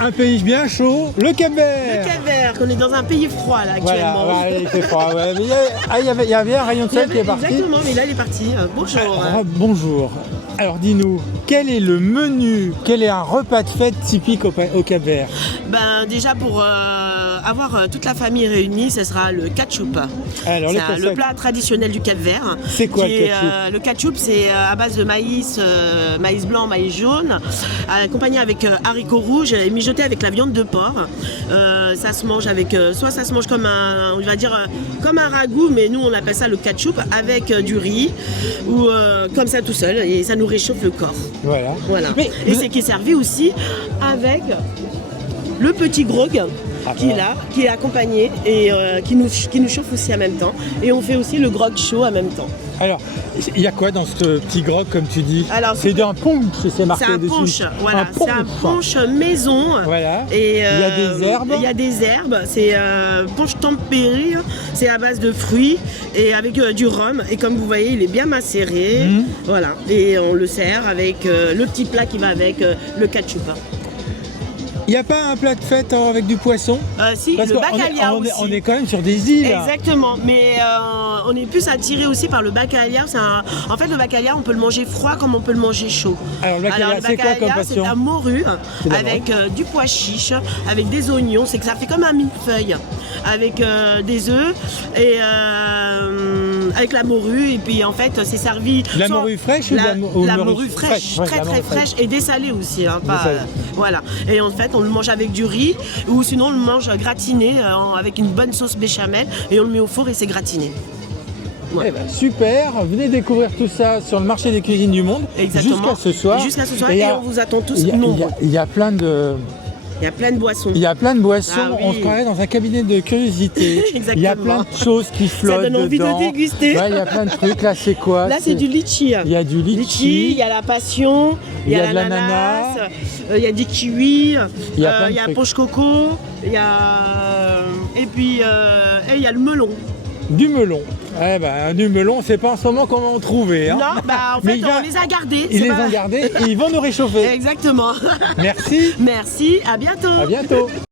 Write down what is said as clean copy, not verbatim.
un pays bien chaud, le Cap-Vert. Le Cap-Vert, qu'on est dans un pays froid là actuellement. Voilà, ouais, il fait froid. Ouais. Mais il y avait un rayon de soleil qui est parti. Exactement, mais là il est parti. Bonjour. Alors, bonjour. Alors dis-nous, quel est le menu, quel est un repas de fête typique au Cap-Vert? Ben, déjà pour avoir toute la famille réunie, ce sera le ketchup. Alors, C'est le plat traditionnel du Cap-Vert. C'est quoi le ketchup? Le ketchup, c'est à base de maïs, maïs blanc, maïs jaune, accompagné avec haricots rouges et mijoté avec la viande de porc. Ça se mange avec, soit ça se mange comme on va dire comme un ragoût, mais nous on appelle ça le ketchup avec du riz ou comme ça tout seul, et ça nous réchauffe le corps. Voilà. Et c'est qui est servi aussi avec le petit grog qui est là, qui est accompagné et qui nous chauffe aussi en même temps. Et on fait aussi le grog chaud en même temps. Alors, il y a quoi dans ce petit grog, comme tu dis? C'est un punch, c'est marqué dessus. C'est un punch, voilà. C'est un punch maison. Voilà. Et il y a des herbes. Il y a des herbes. C'est punch tempéré. C'est à base de fruits et avec du rhum. Et comme vous voyez, il est bien macéré. Voilà. Et on le sert avec le petit plat qui va avec le ketchup. Il n'y a pas un plat de fête avec du poisson? Si, parce le bacalhau aussi. On est quand même sur des îles. Exactement, mais on est plus attiré aussi par le bacalhau. En fait, le bacalhau, on peut le manger froid comme on peut le manger chaud. Alors, le bacalhau, c'est quoi comme passion? C'est la morue avec du pois chiche, avec des oignons. C'est que ça fait comme un millefeuille avec des œufs et avec la morue. Et puis en fait, c'est servi. La morue fraîche ou la morue fraîche, très fraîche et dessalée aussi. Voilà. Et en fait, on le mange avec du riz ou sinon on le mange gratiné avec une bonne sauce béchamel et on le met au four et c'est gratiné. Ouais. Eh ben, super, venez découvrir tout ça sur le marché des cuisines du monde. Exactement. Jusqu'à ce soir. Et on vous attend tous nombreux. Il y a plein de... Il y a plein de boissons. Il y a plein de boissons. Ah, oui. On se croirait dans un cabinet de curiosité. Exactement. Il y a plein de choses qui flottent. Ça donne envie dedans. de déguster. Ouais, il y a plein de trucs. Là, c'est quoi? Là, c'est du litchi. Il y a du litchi. Il y a la passion. Il y a de l'ananas. Il y a des kiwis. Il y a un poche coco. Il y a et puis il y a le melon. Du melon. Eh ben, du melon, c'est pas en ce moment qu'on va en trouver. Hein. Non, en fait, on les a gardés. Ils les ont gardés et ils vont nous réchauffer. Exactement. Merci. Merci, à bientôt. À bientôt.